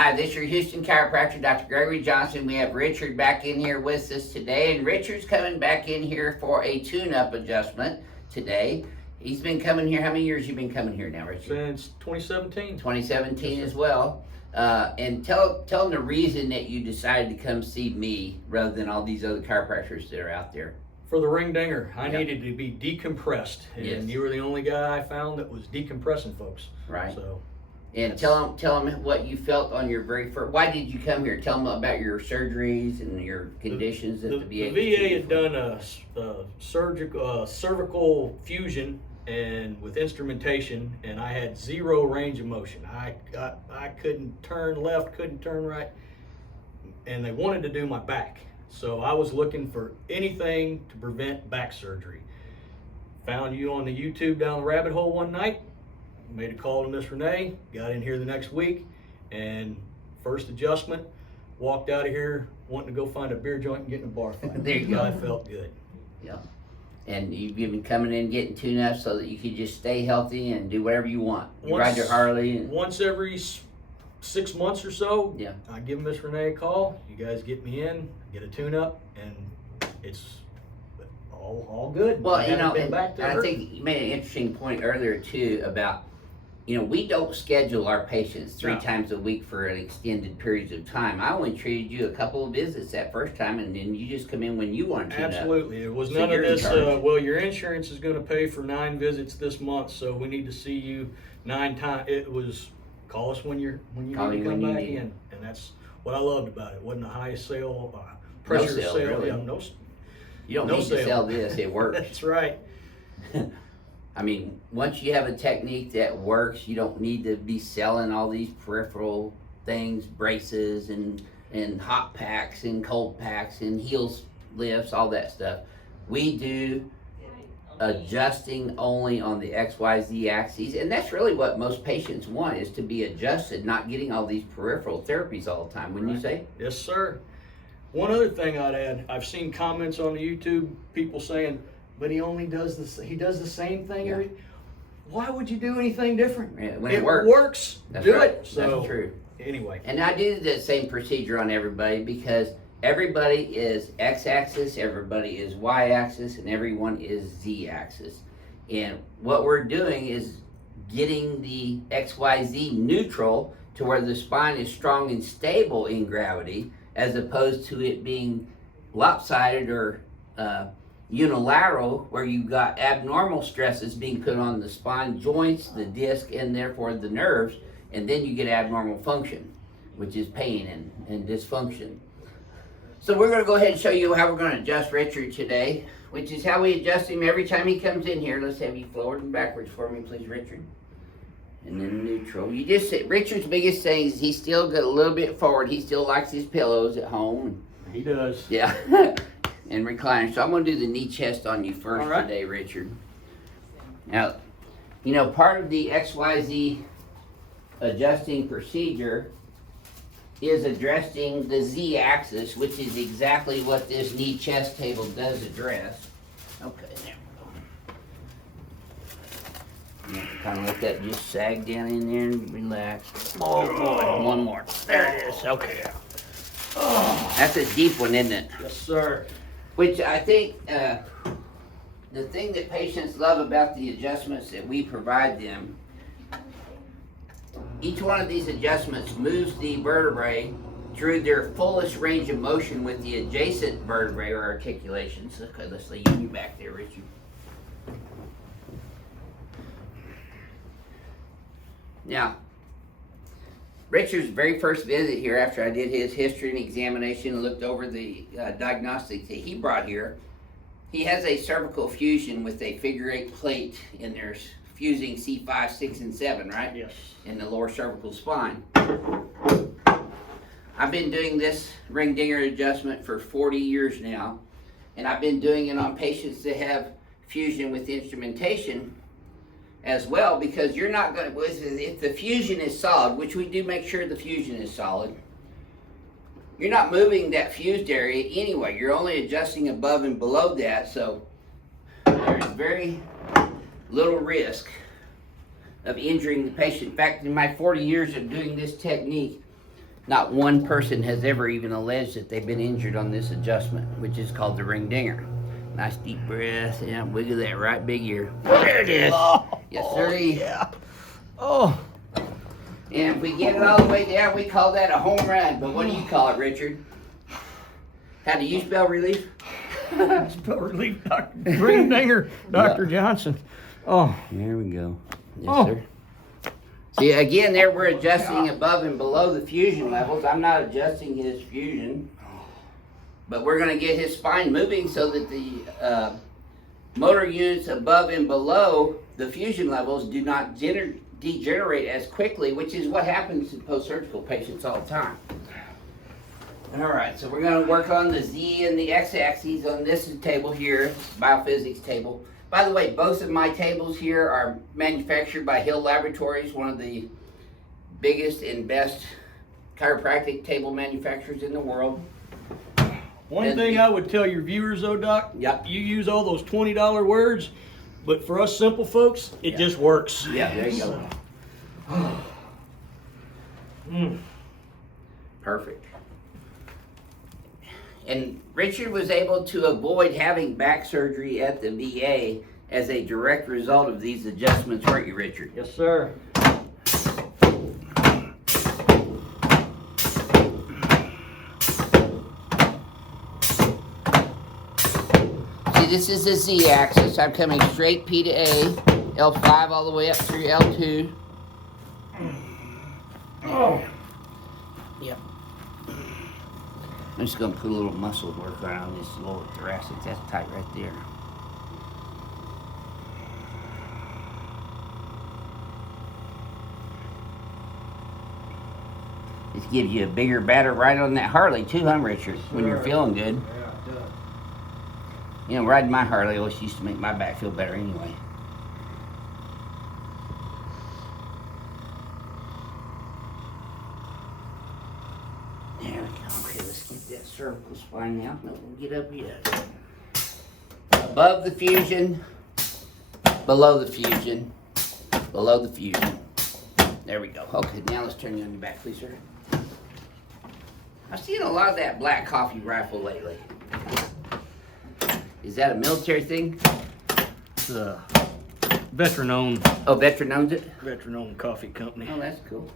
Hi, this is your Houston chiropractor, Dr. Gregory Johnson. We have Richard back in here with us today, and Richard's coming back in here for a tune-up adjustment today. He's been coming here. How many years you been coming here now, Richard? Since 2017. 2017 as well. And tell them the reason that you decided to come see me rather than all these other chiropractors that are out there. For the ring dinger, I needed to be decompressed, and Yes. you were the only guy I found that was decompressing folks. Right. So, and tell them what you felt on your very first. Why did you come here? Tell them about your surgeries and your conditions the at the VA. The VA had done a cervical fusion and with instrumentation, and I had zero range of motion. I couldn't turn left, couldn't turn right, and they wanted to do my back. So I was looking for anything to prevent back surgery. Found you on the YouTube down the rabbit hole one night, made a call to Miss Renee, got in here the next week, and first adjustment, walked out of here wanting to go find a beer joint and get in a bar fight. There you go. I felt good. Yeah. And you've been coming in getting tuned up so that you could just stay healthy and do whatever you want. You ride your Harley. And once every 6 months or so, yeah, I give Miss Renee a call. You guys get me in, get a tune-up, and it's all good. Well, you know, I think you made an interesting point earlier too about, we don't schedule our patients three times a week for an extended periods of time. I only treated you a couple of visits that first time, and then you just come in when you want to. Absolutely, it was none of this. Well, your insurance is going to pay for 9 visits this month, so we need to see you 9 times. It was call us when you need to come back in, and that's what I loved about it. It wasn't the highest sale, pressure sale. Really. Yeah, you don't need to sell this. It works. That's right. I mean, once you have a technique that works, you don't need to be selling all these peripheral things, braces and hot packs and cold packs and heel lifts, all that stuff. We do adjusting only on the XYZ axes, and that's really what most patients want, is to be adjusted, not getting all these peripheral therapies all the time, wouldn't you say? Yes, sir. One other thing I'd add, I've seen comments on the YouTube, people saying, but he only does this, he does the same thing. Yeah. Why would you do anything different? Yeah, when it works. works, That's do right. it. So, that's true. Anyway. And I do the same procedure on everybody because everybody is X-axis, everybody is Y-axis, and everyone is Z-axis. And what we're doing is getting the XYZ neutral to where the spine is strong and stable in gravity, as opposed to it being lopsided or unilateral, where you've got abnormal stresses being put on the spine joints, the disc, and therefore the nerves, and then you get abnormal function, which is pain and dysfunction. So we're going to go ahead and show you how we're going to adjust Richard today, which is how we adjust him every time he comes in here. Let's have you forward and backwards for me, please, Richard. And then neutral. You just say, Richard's biggest thing is he's still got a little bit forward. He still likes his pillows at home. He does. Yeah. And recliner. So I'm going to do the knee chest on you first today, Richard. Now, part of the XYZ adjusting procedure is addressing the Z-axis, which is exactly what this knee chest table does address. Okay, there we go. Kind of let that just sag down in there and relax. Oh boy, one more. There it is. Okay. Oh, that's a deep one, isn't it? Yes, sir. Which I think the thing that patients love about the adjustments that we provide them, each one of these adjustments moves the vertebrae through their fullest range of motion with the adjacent vertebrae or articulations. Okay, let's lay you back there, Richard. Now, Richard's very first visit here, after I did his history and examination and looked over the diagnostics that he brought here, he has a cervical fusion with a figure 8 plate in there, fusing C5, 6, and 7, right? Yes. In the lower cervical spine. I've been doing this ring dinger adjustment for 40 years now, and I've been doing it on patients that have fusion with instrumentation as well, because you're not going to, if the fusion is solid, which we do make sure the fusion is solid, you're not moving that fused area anyway. You're only adjusting above and below that, so there's very little risk of injuring the patient. In fact, in my 40 years of doing this technique, Not one person has ever even alleged that they've been injured on this adjustment, which is called the ring dinger. Nice deep breath. Yeah, wiggle that right big ear. There it is. Oh, Yes, sir. yeah. Oh. And if we get it all the way down, we call that a home run. But what do you call it, Richard? How do you spell relief? Spell relief, Ring dinger, Dr. Johnson. Oh. There we go. Yes, sir. See, again, there we're adjusting above and below the fusion levels. I'm not adjusting his fusion, but we're going to get his spine moving so that the motor units above and below the fusion levels do not degenerate as quickly, which is what happens in post-surgical patients all the time. All right, so we're going to work on the Z and the X axes on this table here, BioPhysics table. By the way, both of my tables here are manufactured by Hill Laboratories, one of the biggest and best chiropractic table manufacturers in the world. One thing I would tell your viewers though, Doc, Yep. you use all those $20 words, but for us simple folks, it just works. Yeah, there you go. Perfect. And Richard was able to avoid having back surgery at the VA as a direct result of these adjustments, weren't you, Richard? Yes, sir. See, this is the Z axis. I'm coming straight P to A, L5 all the way up through L2. Oh. Yep. I'm just going to put a little muscle work around this lower thoracic. That's tight right there. This gives you a bigger batter right on that Harley too, huh, Richard? When you're feeling good. Yeah, it does. You know, riding my Harley always used to make my back feel better anyway. There we go. Okay, let's get that cervical spine now. No, we'll get up yet. Above the fusion, below the fusion, below the fusion. There we go. Okay, now let's turn you on your back, please, sir. I've seen a lot of that black coffee rifle lately. Is that a military thing? It's a veteran-owned Oh, veteran owns it? veteran-owned coffee company. Oh, that's cool.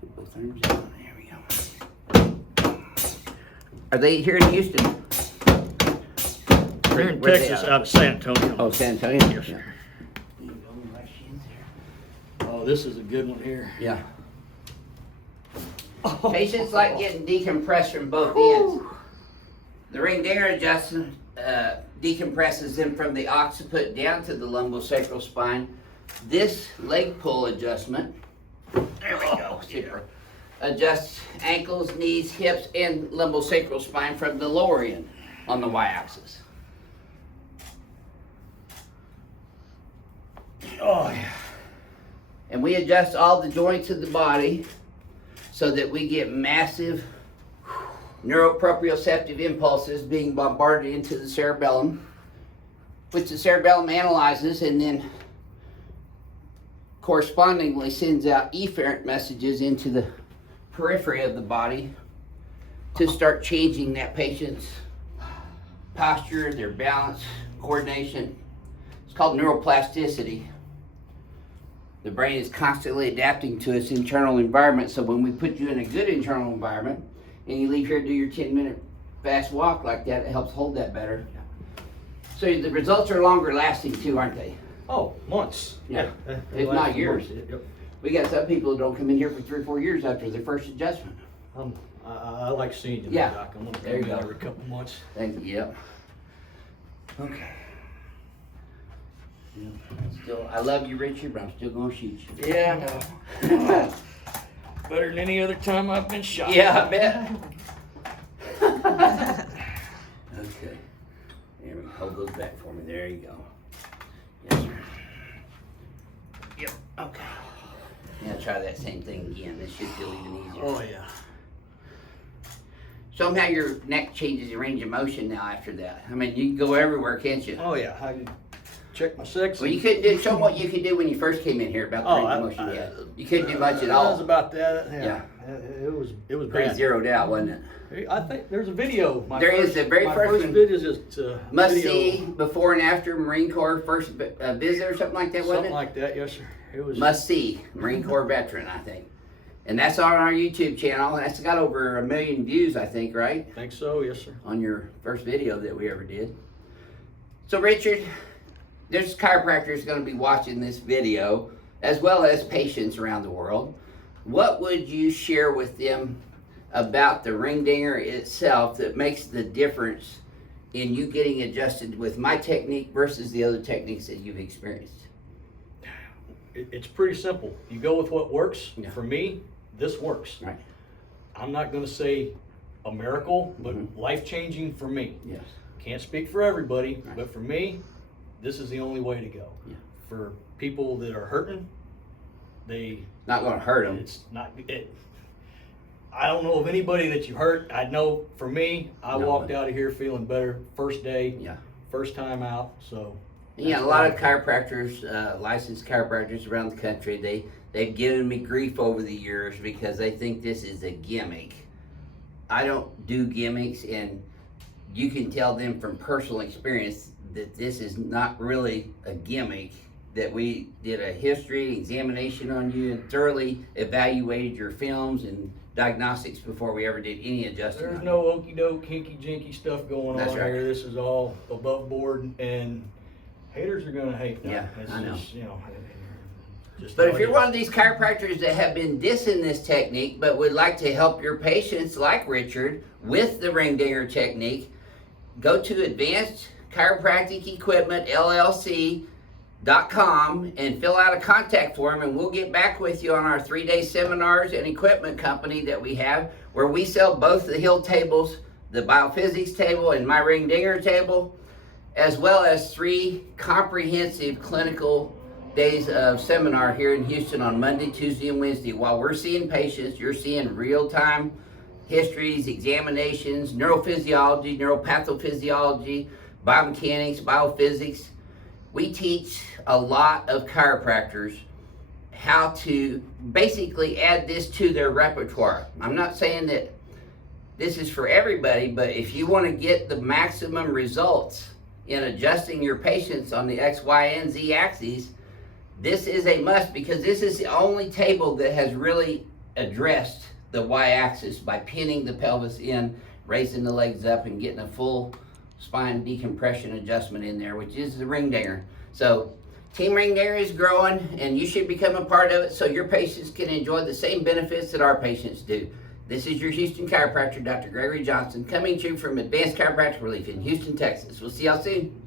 Put both arms down. There we go. Are they here in Houston? They're in Where they Texas, at? out of San Antonio. Oh, San Antonio? Yes, sir. Oh, this is a good one here. Yeah. Patients like getting decompressed from both ends. The ring dinger adjustment decompresses them from the occiput down to the lumbosacral spine. This leg pull adjustment, there we go, super, adjusts ankles, knees, hips, and lumbosacral spine from the lower end on the y-axis. Oh, yeah. And we adjust all the joints of the body so that we get massive neuroproprioceptive impulses being bombarded into the cerebellum, which the cerebellum analyzes and then correspondingly sends out efferent messages into the periphery of the body to start changing that patient's posture, their balance, coordination. It's called neuroplasticity. The brain is constantly adapting to its internal environment, so when we put you in a good internal environment and you leave here to do your 10-minute fast walk like that, it helps hold that better. So the results are longer lasting too, aren't they? Oh, months. Yeah. They If not last years. months. Yep. We got some people that don't come in here for 3 or 4 years after their first adjustment. I like seeing you, Yeah. Doc. I'm gonna There you come in go. every couple months. Thank you. Yep. Okay. Yep. Still, I love you, Richard, but I'm still gonna shoot you. Yeah, I know. Better than any other time I've been shot. Yeah, I bet. Okay. There we go. Hold those back for me. There you go. Yes, sir. Yep. Okay. Now try that same thing again. This should feel even easier. Oh, yeah. Somehow your neck changes your range of motion now after that. I mean, you can go everywhere, can't you? Oh, yeah. I can check my sex. Well, you couldn't show them what you could do when you first came in here about the range of motion. Yeah. You couldn't do much at That was all. about that. Yeah. it was Pretty bad. zeroed out, wasn't it? I think there's a video. There is the very my first one. video is just Must video, see before and after Marine Corps first visit or something like that, wasn't something it? like that. Yes, sir. It was. Must see Marine Corps veteran, I think. And that's on our YouTube channel. That's got over 1 million views, I think, right? I think so. Yes, sir. On your first video that we ever did. So Richard, there's chiropractors going to be watching this video, as well as patients around the world. What would you share with them about the ring dinger itself that makes the difference in you getting adjusted with my technique versus the other techniques that you've experienced? It's pretty simple. You go with what works. Yeah. For me, this works. Right. I'm not going to say a miracle, but Mm-hmm. life-changing for me. Yes. Can't speak for everybody, Right. but for me, this is the only way to go. Yeah. For people that are hurting, Not going to hurt them. it's not it. I don't know of anybody that you hurt. I know for me, I No. walked out of here feeling better first day, Yeah. first time out. So Yeah, a that's lot what of chiropractors, licensed chiropractors around the country, they've given me grief over the years because they think this is a gimmick. I don't do gimmicks, and you can tell them from personal experience that this is not really a gimmick, that we did a history examination on you and thoroughly evaluated your films and diagnostics before we ever did any adjustment. There's on no okey doke, hinky jinky stuff going That's on right. here. This is all above board, and haters are gonna hate. Yeah, It's I know. Just, just But how if it you're is. one of these chiropractors that have been dissing this technique but would like to help your patients like Richard with the ring dinger technique, go to Advanced Chiropractic Equipment LLC.com and fill out a contact form, and we'll get back with you on our 3-day seminars and equipment company that we have, where we sell both the Hill tables, the BioPhysics table and my ring dinger table, as well as 3 comprehensive clinical days of seminar here in Houston on Monday, Tuesday, and Wednesday. While we're seeing patients, you're seeing real-time histories, examinations, neurophysiology, neuropathophysiology, biomechanics, biophysics. We teach a lot of chiropractors how to basically add this to their repertoire. I'm not saying that this is for everybody, but if you want to get the maximum results in adjusting your patients on the X, Y, and Z axes, this is a must, because this is the only table that has really addressed the Y-axis by pinning the pelvis in, raising the legs up, and getting a full spine decompression adjustment in there, which is the ring dinger. So Team Ring Dinger is growing, and you should become a part of it so your patients can enjoy the same benefits that our patients do. This is your Houston chiropractor, Dr. Gregory Johnson, coming to you from Advanced Chiropractic Relief in Houston, Texas. We'll see y'all soon.